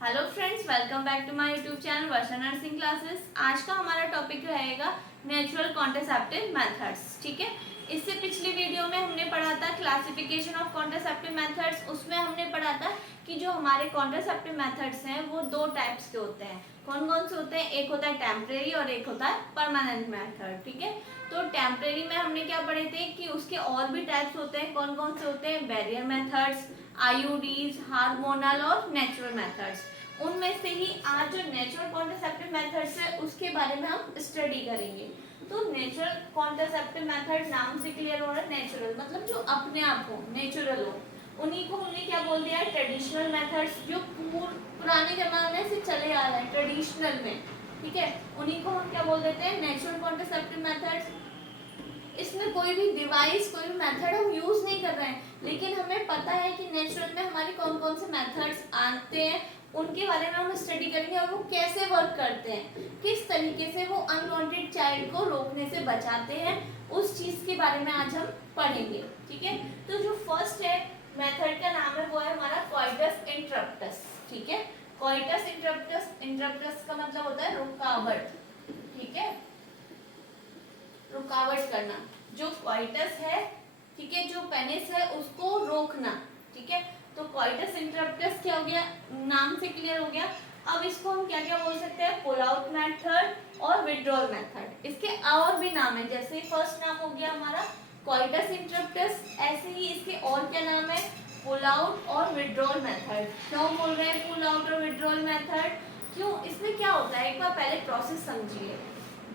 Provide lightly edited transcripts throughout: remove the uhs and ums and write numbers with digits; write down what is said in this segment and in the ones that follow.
Hello friends, welcome back to my YouTube channel Varsha nursing classes. आज का हमारा topic रहेगा नेचुरल कॉन्ट्रासेप्टिव मेथड्स। ठीक है, इससे पिछली वीडियो में हमने पढ़ा था क्लासिफिकेशन ऑफ कॉन्ट्रासेप्टिव मेथड्स। उसमें हमने पढ़ा था कि जो हमारे कॉन्ट्रासेप्टिव मेथड्स हैं वो दो टाइप्स के होते हैं। कौन कौन से होते हैं? एक होता है टेम्परेरी और एक होता है परमानेंट मेथड। ठीक है, तो टेम्परेरी में हमने क्या पढ़े थे कि उसके और भी टाइप्स होते हैं। कौन कौन से होते हैं? बैरियर मेथड्स, आईयूडीज, हार्मोनल और नेचुरल मेथड्स। उनमें से ही आज जो नेचुरल कॉन्ट्रासेप्टिव मेथड्स है उसके बारे में हम स्टडी करेंगे। तो नेचुरल कॉन्ट्रासेप्टिव मेथड नाम से क्लियर हो रहा है। नेचुरल मतलब जो अपने आप हो, नेचुरल हो, उन्हीं को हमने क्या बोल दिया है? ट्रेडिशनल मेथड्स, जो पुराने जमाने से चले आ रहे हैं ट्रेडिशनल में। ठीक है, उन्हीं को हम क्या बोल देते हैं? Natural contraceptive methods. इसमें कोई भी डिवाइस, कोई भी मेथड हम यूज नहीं कर रहे हैं, लेकिन हमें पता है कि नेचुरल में हमारे कौन कौन से मेथड्स आते हैं, उनके बारे में हम स्टडी करेंगे और वो कैसे वर्क करते हैं, किस तरीके से वो अनवांटेड चाइल्ड को रोकने से बचाते हैं, उस चीज के बारे में आज हम पढ़ेंगे। ठीक है, तो जो फर्स्ट है मेथड का नाम है वो है हमारा कोइटस इंटरप्टस। ठीक है, कोइटस इंटरप्टस, इंटरप्टस का मतलब होता है रुकावट। ठीक है, रुकावट करना। जो कोइटस है, ठीक है, जो पेनिस है उसको रोकना। ठीक है, तो कोइटस इंटरप्टस क्या हो गया? नाम से क्लियर हो गया। अब इसको हम क्या क्या बोल सकते हैं? पुल आउट मेथड और विड्रॉल मेथड। इसके और भी नाम है, जैसे फर्स्ट नाम हो गया हमारा कोइटस इंटरप्टस, ऐसे ही इसके और क्या नाम है? पुल आउट और विड्रॉल मेथड। क्यों बोल रहे हैं पुल आउट और विड्रॉल मेथड? क्यों? इसमें क्या होता है, एक बार पहले प्रोसेस समझिए।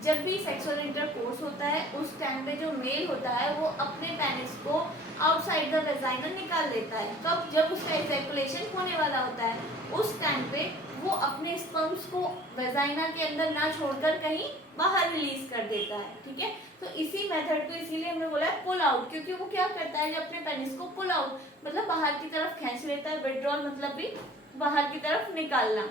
जब भी सेक्सुअल इंटरकोर्स होता है उस टाइम पे जो मेल होता है वो अपने पेनिस को आउटसाइड द वेजाइना निकाल लेता है। कब? जब उसका इजैकुलेशन होने वाला होता है उस टाइम पे वो अपने स्पर्म्स को वेजाइना के अंदर ना छोड़कर कहीं बाहर रिलीज कर देता है। ठीक है, तो इसी मेथड को इसीलिए हमने बोला है पुल आउट, क्योंकि वो क्या करता है? जब अपने पेनिस को पुल आउट मतलब बाहर की तरफ खींच लेता है, विड्रॉल मतलब भी बाहर की तरफ निकालना,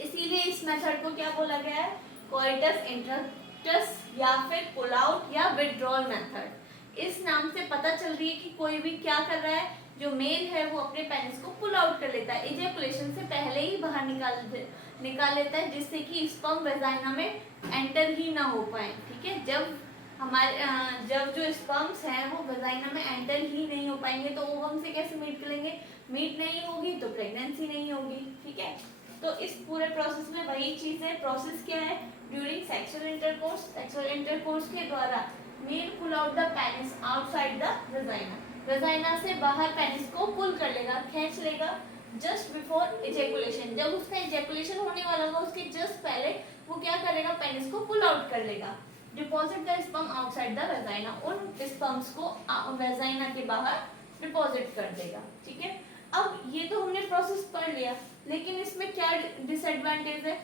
इसीलिए इस मेथड को क्या बोला गया है? कोइटस इंटरप्टस या फिर पुल आउट या विड्रॉल मेथड। इस नाम से पता चल रही है कि कोई भी क्या कर रहा है, जो मेल है वो अपने पेनिस को पुल आउट कर लेता है, इजैकुलेशन से पहले ही बाहर निकाल लेता है, जिससे कि स्पर्म वेजाइना में एंटर ही ना हो पाए। ठीक है, जब जो स्पर्म्स हैं वो वेजाइना में एंटर ही नहीं हो पाएंगे तो ओवम से कैसे मीट करेंगे? मीट नहीं होगी तो प्रेगनेंसी नहीं होगी। ठीक है, तो इस पूरे प्रोसेस में वही चीज है। प्रोसेस क्या है? During sexual intercourse, sexual intercourse के द्वारा male pull out the penis outside the vagina, vagina से बाहर पेनिस को पुल कर लेगा, खींच लेगा जस्ट बिफोर इजैकुलेशन। जब उसका इजैकुलेशन होने वाला होगा उसके जस्ट पहले वो क्या करेगा? पेनिस को पुल आउट कर लेगा, deposit the sperm outside the vagina, उन स्पर्म्स को वेजाइना के बाहर डिपॉजिट कर देगा। ठीक है, अब ये तो हमने प्रोसेस पढ़ लिया, लेकिन इसमें क्या डिसएडवांटेज है?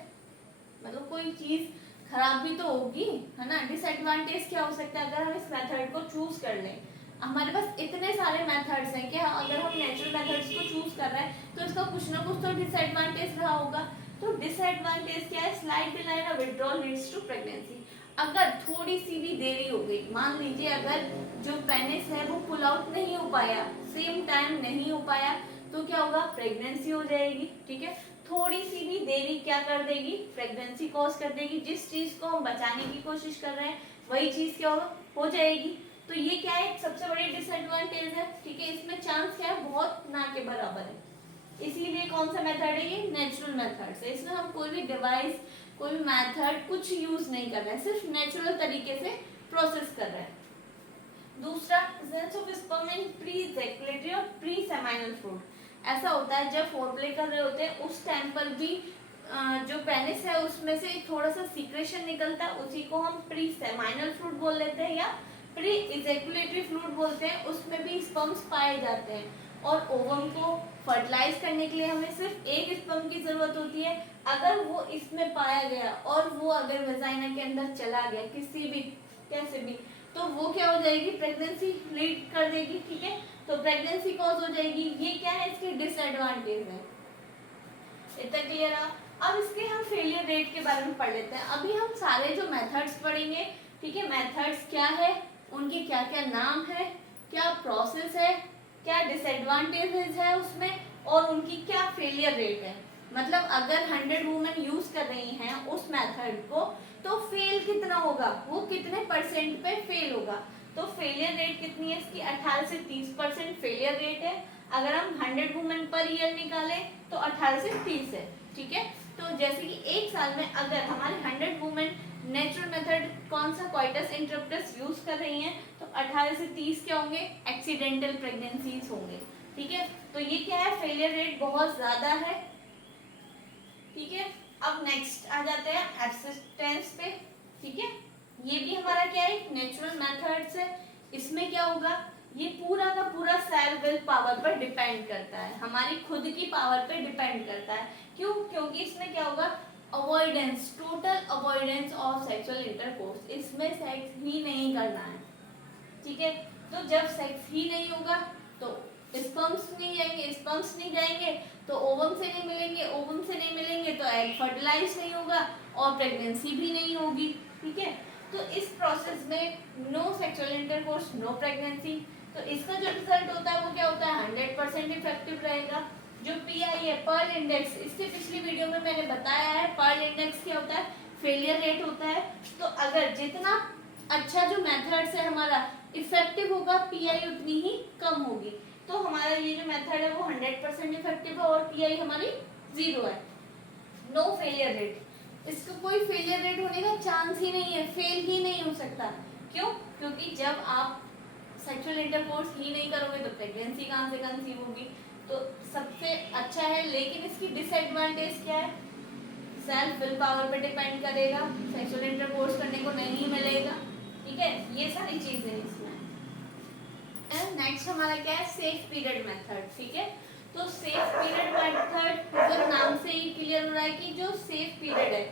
मतलब कोई चीज खराब भी तो होगी, है ना। डिसएडवांटेज क्या हो सकता है अगर हम इस मेथड को चूज कर लें? हमारे पास इतने सारे मेथड्स हैं कि अगर हम नेचुरल मेथड्स को चूज कर रहे हैं तो इसका कुछ ना कुछ तो डिसएडवांटेज रहा होगा। तो डिसएडवांटेज क्या है? स्लाइड डिले और विड्रॉल लीड्स टू प्रेगनेंसी। अगर थोड़ी सी भी देरी हो गई, मान लीजिए अगर जो पेनिस है वो पुल आउट नहीं हो पाया, सेम टाइम नहीं हो पाया, तो क्या होगा? प्रेगनेंसी हो जाएगी। ठीक है, थोड़ी सी भी देरी क्या कर देगी? प्रेगनेंसी कॉज कर देगी। जिस चीज को हम बचाने की कोशिश कर रहे हैं वही चीज क्या होगा? हो जाएगी। तो ये क्या है? सबसे बड़ी डिसएडवांटेज है। ठीक है, इसमें चांस क्या है? बहुत ना के बराबर है। इसीलिए कौन सा मेथड है? ये नेचुरल मेथड है। इसमें हम कोई भी डिवाइस, कोई भी मेथड कुछ यूज नहीं कर रहे हैं, सिर्फ नेचुरल तरीके से प्रोसेस कर रहे हैं। दूसरा, presence of sperm in pre ejaculatory और प्री सेमाइनल फ्लूइड। ऐसा होता है जब फोरप्ले कर रहे होते हैं उस टाइम पर भी जो पेनिस है उसमें से थोड़ा सा सीक्रेशन निकलता है, उसी को हम प्री सेमाइनल फ्लूइड बोल लेते हैं या प्री इजैकुलेटरी फ्लूइड बोलते हैं। उसमें भी स्पर्म्स पाए जाते हैं और ओवम को फर्टिलाइज करने के लिए हमें सिर्फ एक स्पर्म की जरूरत होती है। अगर वो इसमें पाया गया और वो अगर वेजाइना के अंदर चला गया किसी भी कैसे भी, तो वो क्या हो जाएगी? प्रेगनेंसी लीड कर देगी। ठीक है, तो प्रेगनेंसी कॉज हो जाएगी। ये क्या है? इसके डिसएडवांटेज है। इतना क्लियर है? अब इसके हम फेलियर रेट के बारे में पढ़ लेते हैं। अभी हम सारे जो मेथड्स पढ़ेंगे, ठीक है, मेथड्स क्या है, उनके क्या क्या नाम है, क्या प्रोसेस है, क्या डिसएडवांटेजेस है उसमें और उनकी क्या फेलियर रेट है। मतलब अगर 100 वुमेन यूज कर रही हैं उस मेथड को, तो फेल कितना होगा, वो कितने परसेंट पे फेल होगा। तो फेलियर रेट कितनी है इसकी, 18 से 30% फेलियर रेट है। अगर हम 100 वुमेन पर ईयर निकाले तो 18 से 30 है, ठीक है। तो जैसे कि एक साल में अगर हमारे 100 वुमेन नेचुरल मेथड कौन सा कोइटस इंटरप्टस यूज कर रही हैं, तो 18 से 30 क्या होंगे, एक्सीडेंटल प्रेगनेंसीज होंगे, ठीक है। तो ये क्या है, फेलियर रेट बहुत ज्यादा है, ठीक है। अब नेक्स्ट आ जाते हैं एब्सिस्टेंस पे, ठीक है। ये भी हमारा क्या है, नेचुरल मेथड्स है। इसमें क्या होगा, ये पूरा का पूरा सेल्फ विल पावर पर डिपेंड करता है, हमारी खुद की पावर पे डिपेंड करता है। क्यों, क्योंकि इसमें क्या होगा, avoidance, total avoidance of sexual intercourse, इसमें सेक्स ही नहीं करना है, ठीक है। तो जब सेक्स ही नहीं होगा तो स्पर्म्स नहीं जाएंगे, स्पर्म्स नहीं जाएंगे तो ओवम से नहीं मिलेंगे, ओवम से नहीं मिलेंगे तो एग फर्टिलाइज नहीं होगा और प्रेगनेंसी भी नहीं होगी, ठीक है। तो इस प्रोसेस में no sexual intercourse, no pregnancy. तो इसका जो रिजल्ट होता है वो क्या होता है, 100% इफेक्टिव रहेगा। जो पीआई है, पर्ल इंडेक्स, इसके पिछली वीडियो में मैंने बताया है, पर्ल इंडेक्स क्या होता है, फेलियर रेट होता है। तो अगर जितना अच्छा जो मेथड्स है हमारा इफेक्टिव होगा, पीआई उतनी ही कम होगी। तो हमारा ये जो मेथड है वो 100% इफेक्टिव है और पीआई हमारी 0 है। नो फेलियर रेट, इसका कोई फेलियर रेट होने का चांस ही नहीं है, फेल ही नहीं हो सकता। क्यों, क्योंकि जब आप सेक्सुअल इंटरकोर्स ही नहीं करोगे तो प्रेगनेंसी कहाँ से कंसीव होगी। तो सबसे अच्छा है, लेकिन इसकी डिसएडवांटेज क्या है, सेल्फ विल पावर पे डिपेंड करेगा, सेक्सुअल इंटरकोर्स करने को नहीं मिलेगा, ठीक है। ये सारी चीजें इसमें। नेक्स्ट हमारा क्या है, सेफ पीरियड मेथड, ठीक है। तो सेफ पीरियड मेथड मतलब नाम से ही क्लियर हो रहा है कि जो सेफ पीरियड है,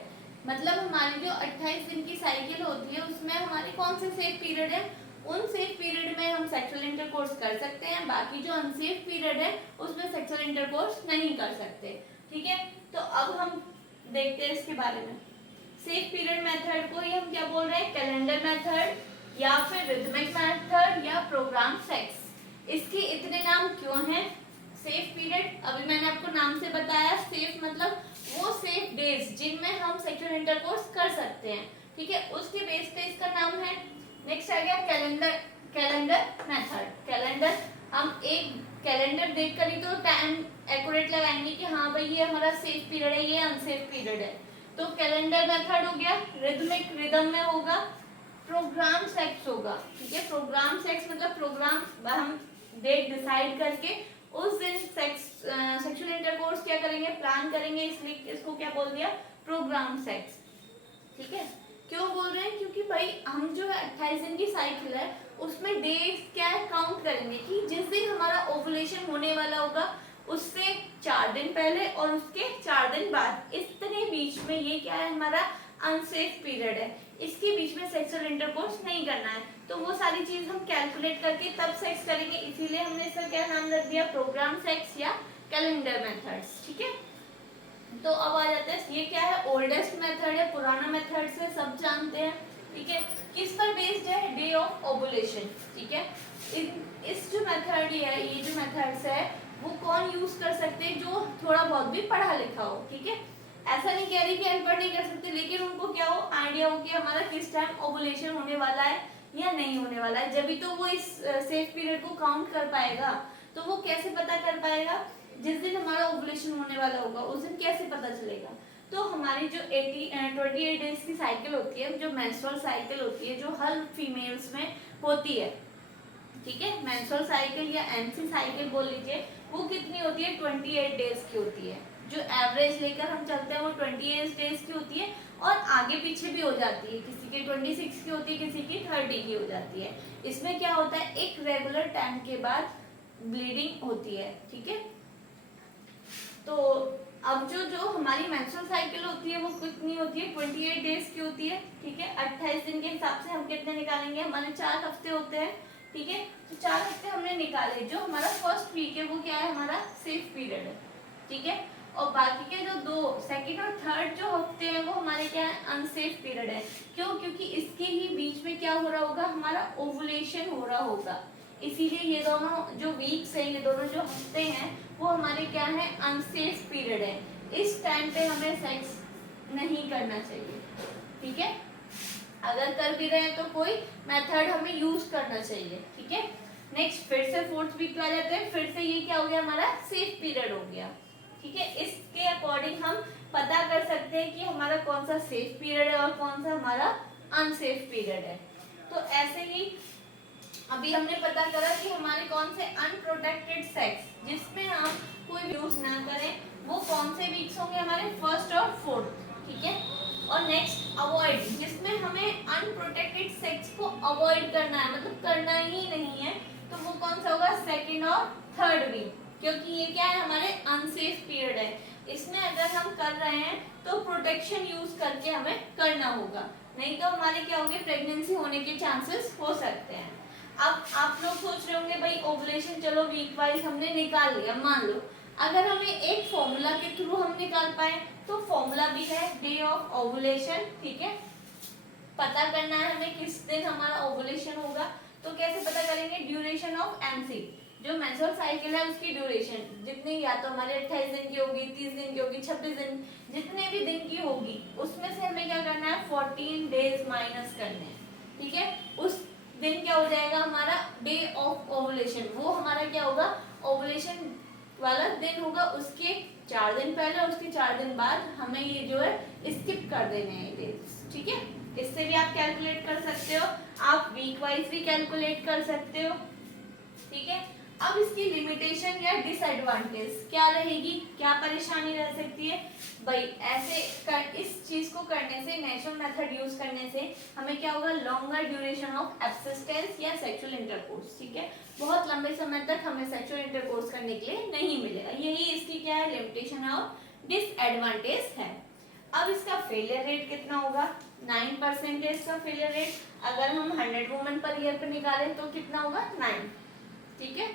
मतलब हमारी जो 28 दिन की साइकिल होती है उसमें हमारे कौन से सेफ पीरियड है, उन सेफ पीरियड में हम सेक्सुअल इंटरकोर्स कर सकते हैं, बाकी जो अनसेफ पीरियड है उसमें सेक्सुअल इंटरकोर्स नहीं कर सकते, ठीक है। तो अब हम देखते हैं इसके बारे में। सेफ पीरियड मेथड को ही हम क्या बोल रहे हैं, कैलेंडर मेथड या फिर रिदमिक मेथड या प्रोग्राम सेक्स। इसके इतने नाम क्यों हैं, सेफ पीरियड अभी मैंने आपको नाम से बताया, सेफ मतलब वो सेफ डेज जिनमें हम सेक्सुअल इंटरकोर्स कर सकते हैं, ठीक है, उसके बेस पे इसका नाम है। नेक्स्ट आ गया कैलेंडर मेथड। कैलेंडर, हम एक कैलेंडर देखकर ही तो टाइम एक्यूरेट लगाएंगे कि हाँ भाई ये हमारा सेफ पीरियड है, ये अनसेफ पीरियड है। तो कैलेंडर मेथड हो गया, रिदमिक रिदम में होगा, प्रोग्राम सेक्स होगा, ठीक है। प्रोग्राम सेक्स मतलब प्रोग्राम, हम डेट डिसाइड करके उस दिन सेक्सुअल इंटरकोर्स क्या करेंगे, प्लान करेंगे, इसलिए इसको क्या बोल दिया, प्रोग्राम सेक्स, ठीक है। क्यों बोल रहे हैं, क्योंकि भाई हम जो 28 दिन की साइकिल है उसमें डेज क्या है, काउंट करेंगे कि जिस दिन हमारा ओवुलेशन होने वाला होगा उससे 4 दिन पहले और उसके 4 दिन बाद, इतने बीच में ये क्या है, हमारा अनसेफ पीरियड है, इसके बीच में सेक्सुअल इंटरकोर्स नहीं करना है। तो वो सारी चीज हम कैलकुलेट करके तब सेक्स करेंगे, इसीलिए हमने इसका क्या नाम रख दिया, प्रोग्राम सेक्स या कैलेंडर मेथड्स, ठीक है। तो अब आ जाते हैं, ये क्या है, ओल्डेस्ट मेथड है, पुराना मेथड से सब जानते हैं, ठीक है। किस पर बेस्ड है, डे ऑफ ओवुलेशन, ठीक है। इस जो मेथड है, ये जो मेथड्स है वो कौन यूज कर सकते हैं, जो थोड़ा बहुत भी पढ़ा लिखा हो, ठीक है। ऐसा नहीं कह रही कि अनपढ़ नहीं कर सकते, लेकिन उनको क्या हो, आइडिया हो कि हमारा किस टाइम ओवुलेशन होने वाला है या नहीं होने वाला है, जब भी तो वो इस सेफ पीरियड को काउंट कर पाएगा। तो वो कैसे पता कर पाएगा, जिस दिन हमारा ओवुलेशन होने वाला होगा उस दिन कैसे पता चलेगा। तो हमारी जो 28 डेज की साइकिल होती है, जो मेंस्ट्रुअल साइकिल होती है, जो हर फीमेल्स में होती है, ठीक है, मेंस्ट्रुअल साइकिल या एमसी साइकिल बोल लीजिए, वो कितनी होती है, 28 डेज की होती है। जो एवरेज लेकर हम चलते हैं वो 28 डेज की होती है, और आगे पीछे भी हो जाती है, किसी की 26 की होती है, किसी की 30 की हो जाती है। इसमें क्या होता है, एक रेगुलर टाइम के बाद ब्लीडिंग होती है, ठीक है। तो अब जो हमारी मेंस्ट्रुअल साइकिल होती है वो कितनी होती है, 28 डेज की होती है, ठीक है। 28 दिन के हिसाब से हम कितने निकालेंगे, हमारे 4 हफ्ते होते हैं, ठीक है। तो 4 हफ्ते हमने निकाले, जो हमारा फर्स्ट वीक है वो क्या है, हमारा सेफ पीरियड है, ठीक है। और बाकी के जो 2 सेकेंड और थर्ड जो हफ्ते हैं वो हमारे क्या है, अनसेफ पीरियड है। क्यों, क्योंकि इसके ही बीच में क्या हो रहा होगा, हमारा ओवुलेशन हो रहा होगा, इसीलिए ये दोनों जो वीक्स हैं, ये दोनों जो हफ्ते हैं वो हमारे क्या है, अनसेफ पीरियड है। इस टाइम पे हमें सेक्स नहीं करना चाहिए, ठीक है। अगर कर भी रहे हैं तो कोई मेथड हमें यूज करना चाहिए, ठीक है। नेक्स्ट फिर से फोर्थ वीक पे आ जाते हैं। फिर से ये क्या हो गया, हमारा सेफ पीरियड हो गया, ठीक है। इसके अकॉर्डिंग हम पता कर सकते हैं कि हमारा कौन सा सेफ पीरियड है और कौन सा हमारा अनसेफ पीरियड है। तो ऐसे ही अभी हमने पता करा कि हमारे कौन से अनप्रोटेक्टेड सेक्स जिसमें हम कोई यूज ना करें वो कौन से वीक्स होंगे, हमारे फर्स्ट और फोर्थ, ठीक है। और नेक्स्ट अवॉइड, जिसमें हमें अनप्रोटेक्टेड सेक्स को अवॉइड करना है, मतलब करना ही नहीं है, तो वो कौन सा होगा, सेकेंड और थर्ड वीक, क्योंकि ये क्या है, हमारे अनसेफ पीरियड है। इसमें अगर हम कर रहे हैं तो प्रोटेक्शन यूज करके हमें करना होगा, नहीं तो हमारे क्या होंगे, प्रेगनेंसी होने के चांसेस हो सकते हैं। अब आप लोग सोच रहे होंगे भाई ओवुलेशन चलो वीक वाइज हमने निकाल लिया, मान लो अगर हमें एक फॉर्मूला के थ्रू हम निकाल पाए तो फॉर्मूला भी है डे ऑफ ओवुलेशन, ठीक है। पता करना है हमें किस दिन हमारा ओवुलेशन होगा, तो कैसे पता करेंगे, ड्यूरेशन ऑफ एमसी, जो मेंस्ट्रुअल साइकिल है उसकी ड्यूरेशन जितनी, या तो हमारे 28 दिन की होगी, 30 दिन की होगी, 26 दिन, जितने भी दिन की होगी उसमें से हमें क्या करना है, 14 डेज माइनस करने हैं, ठीक है। उस दिन क्या हो जाएगा हमारा डे ऑफ ओवुलेशन, वो हमारा क्या होगा, ओवुलेशन वाला दिन होगा, उसके 4 दिन पहले उसके 4 दिन बाद हमें ये जो है स्किप कर देने हैं डेज, ठीक है। इससे भी आप कैलकुलेट कर सकते हो, आप वीक वाइज भी कैलकुलेट कर सकते हो, ठीक है। अब इसकी लिमिटेशन या डिसएडवांटेज क्या रहेगी, क्या परेशानी रह सकती है भाई, इस चीज को करने से, नेचुरल मेथड यूज करने से हमें क्या होगा, लॉन्गर ड्यूरेशन ऑफ एब्सिस्टेंस या सेक्सुअल इंटरकोर्स, ठीक है। बहुत लंबे समय तक हमें सेक्सुअल इंटरकोर्स करने के लिए नहीं मिलेगा, यही इसकी क्या है, लिमिटेशन और डिसएडवांटेज है। अब इसका फेलियर रेट कितना होगा, 9% का फेलियर रेट, अगर हम 100 वुमेन पर ईयर पे निकालें तो कितना होगा, 9, ठीक है।